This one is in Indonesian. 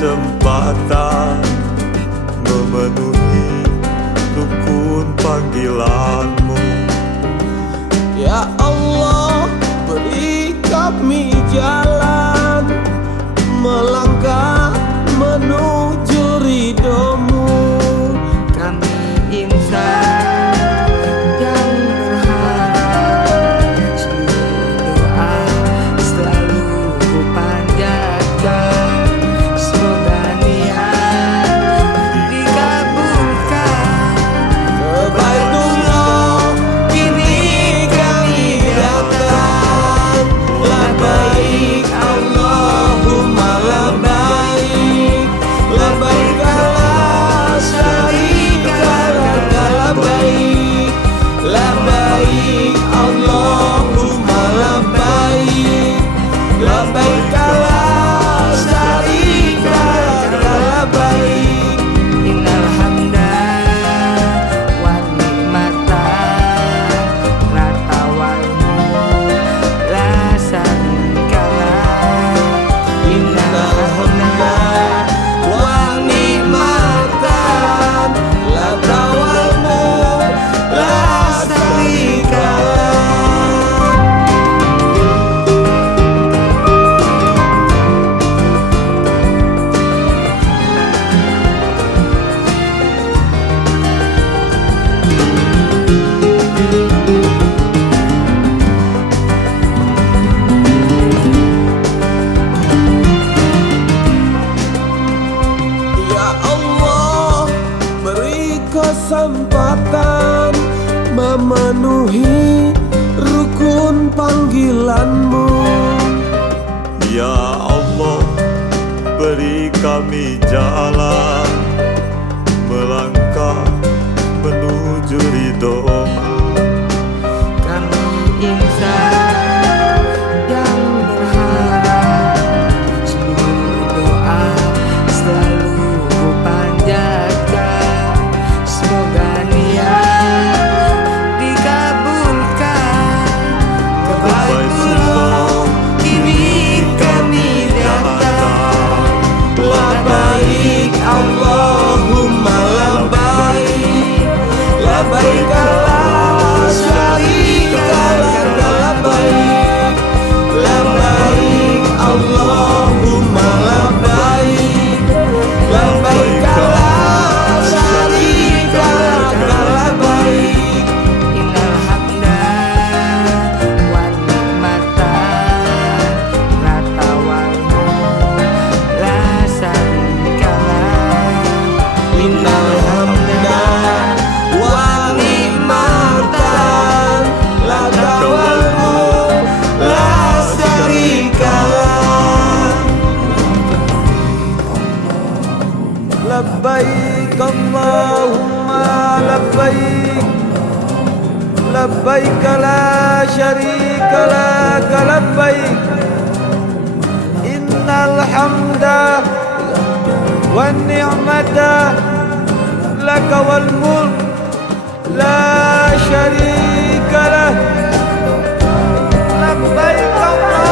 kesempatan memenuhi rukun panggilanmu. Ya Allah, beri kami jalan melangkah menuju ridho-Mu. Kami insan yang berharap, seluruh doa selalu ku panjatkan. Semoga niat dikabulkan. Ke Baitullah kini kami datang. Labbaik Allahumma labbaik, labbaik la syarika laka labbaik, labbaik Allahumma labbaik, labbaik la syarika laka labbaik. Innal hamda wan ni'mata laka wal mulk la syarikalah. Innal hamda wan ni'matan laka wal mulk la syarikalah. Ya Allah, beri kesempatan memenuhi rukun panggilan-Mu. Ya Allah, beri kami jalan melangkah menuju ridho-Mu. Kami insan yang berharap, seluruh doa selalu ku panjatkan. Semoga niat dikabulkan. Ke Baitullah kini kami datang. Labbaik Allahumma labbaik, labbaik la syarika laka labbaik, labbaik Allahumma labbaik, labbaik la syarika laka labbaik. Innal hamda wan ni'mata laka wal mulk la syarikalah. Innal hamda wa ni'matan laka wal mulk la syarikalah. Labbaik Allahumma labbaik, labbaik la syarika laka labbaik. Innal hamda wan ni'mata laka wal mulk la syarika lah. Labbaik Allah